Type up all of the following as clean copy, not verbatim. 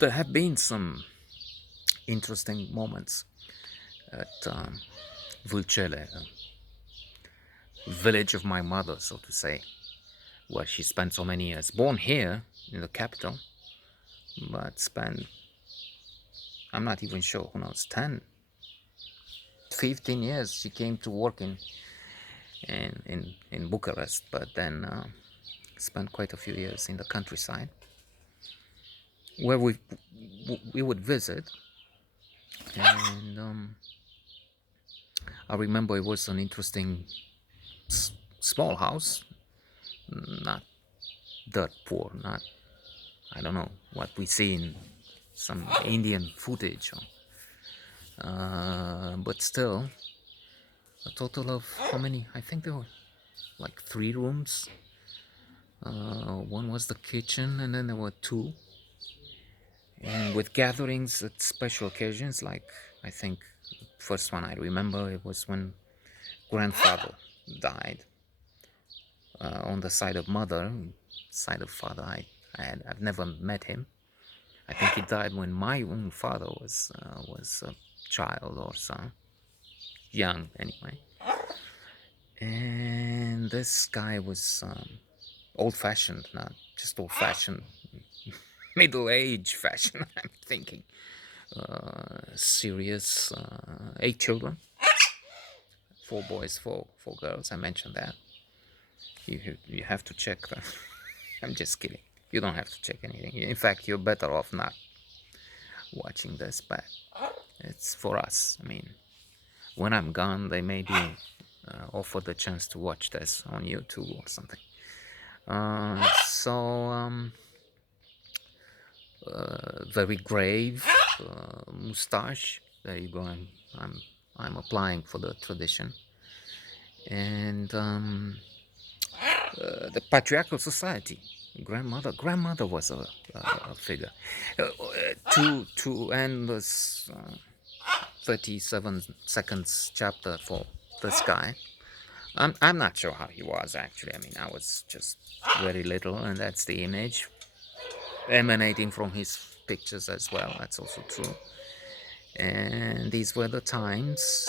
There have been some interesting moments at Vulcele, village of my mother, so to say, where she spent so many years. Born here in the capital, but spent, I'm not even sure, who knows, 10, 15 years she came to work in Bucharest, but then spent quite a few years in the countryside where we would visit. And I remember it was an interesting small house, not dirt poor, not, I don't know, what we see in some Indian footage, but still a total of how many? I think there were like 3 rooms. One was the kitchen, and then there were two. And with gatherings at special occasions, like I think first one I remember it was when grandfather died. On the side of mother, side of father, I've never met him. I think he died when my own father was a child or so, young anyway. And this guy was old-fashioned, not just old-fashioned, middle-age fashion. I'm thinking serious. 8 children, 4 boys, four girls. I mentioned that. You have to check that. I'm just kidding. You don't have to check anything. In fact, you're better off not watching this, but it's for us. I mean, when I'm gone, they may be offered the chance to watch this on YouTube or something. Very grave mustache. There you go. I'm applying for the tradition, and the patriarchal society. Grandmother was a figure. To end this 37 seconds chapter for this guy. I'm not sure how he was actually. I mean, I was just very little, and that's the image emanating from his pictures as well. That's also true. And these were the times,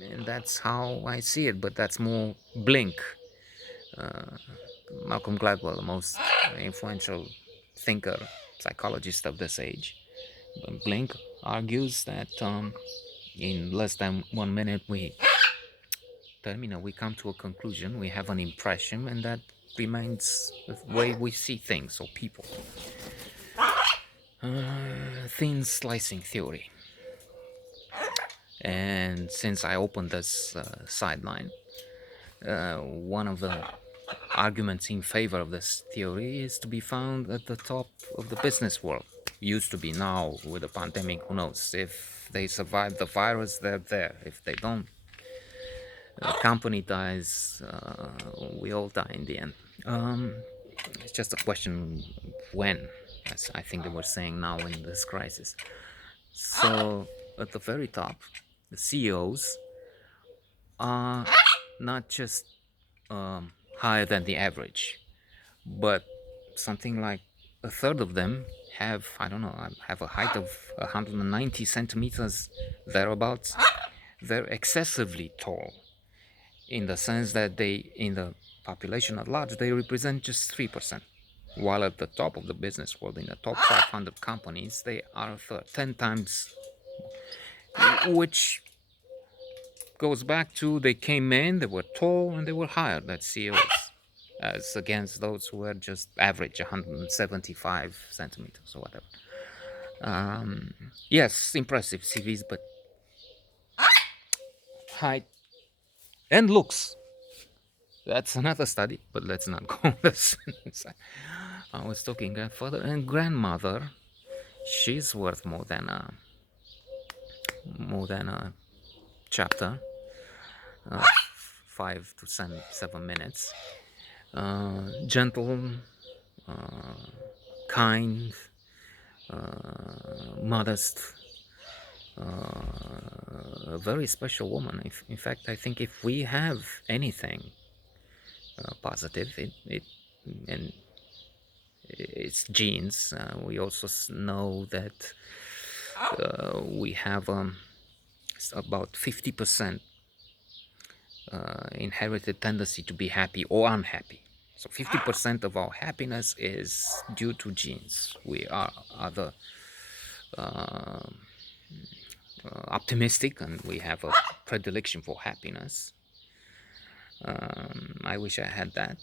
and that's how I see it. But that's more Blink, Malcolm Gladwell, the most influential thinker, psychologist of this age. Blink argues that in less than 1 minute we come to a conclusion, we have an impression, and that remains the way we see things or people. Thin slicing theory. And since I opened this sideline, one of the arguments in favor of this theory is to be found at the top of the business world. Used to be. Now with the pandemic, who knows? If they survive the virus, they're there. If they don't, the company dies, we all die in the end. It's just a question of when, as I think they were saying now in this crisis. So at the very top, the CEOs are not just higher than the average, but something like a third of them have, I don't know, have a height of 190 centimeters thereabouts. They're excessively tall, in the sense that they, in the population at large, they represent just 3%. While at the top of the business world, in the top 500 companies, they are a third, 10 times, which goes back to they came in, they were tall, and they were hired as CEOs, as against those who were just average 175 centimeters or whatever. Yes, impressive CVs, but height and looks, that's another study, but let's not go this. I was talking grandfather and grandmother. She's worth more than a chapter, 5 to 7 minutes. Gentle, kind, modest, a very special woman. In fact, I think if we have anything positive, and it's genes. We also know that we have about 50% inherited tendency to be happy or unhappy. So 50% of our happiness is due to genes. We are other optimistic, and we have a predilection for happiness. I wish I had that,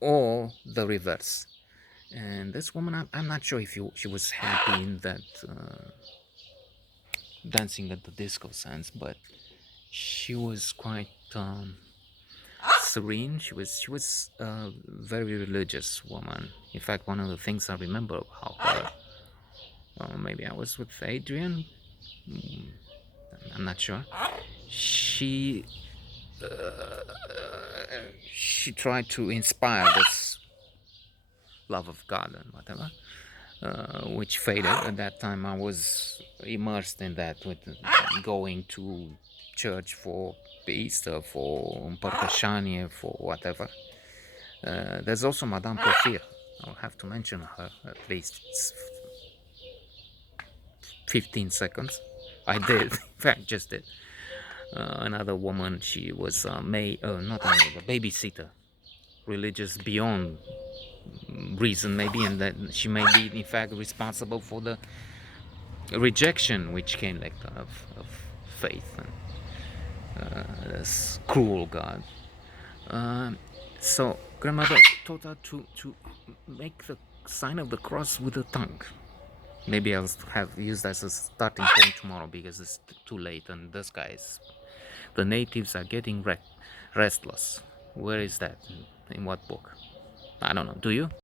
or the reverse. And this woman, I'm not sure if she was happy in that dancing at the disco sense, but she was quite serene. She was a very religious woman. In fact, one of the things I remember about her, maybe I was with Adrian, I'm not sure. She she tried to inspire this love of God and whatever, which faded. At that time, I was immersed in that, with going to church for Easter, for Împărtășanie, for whatever. There's also Madame Porfir. I'll have to mention her at least 15 seconds. I did, in fact, just did. Another woman, she was not a babysitter, religious beyond reason maybe, and that she may be in fact responsible for the rejection which came later of faith and this cruel God. So grandmother taught her to make the sign of the cross with the tongue. Maybe I'll have used that as a starting point tomorrow, because it's too late and this guys, the natives are getting restless. Where is that? In what book? I don't know. Do you?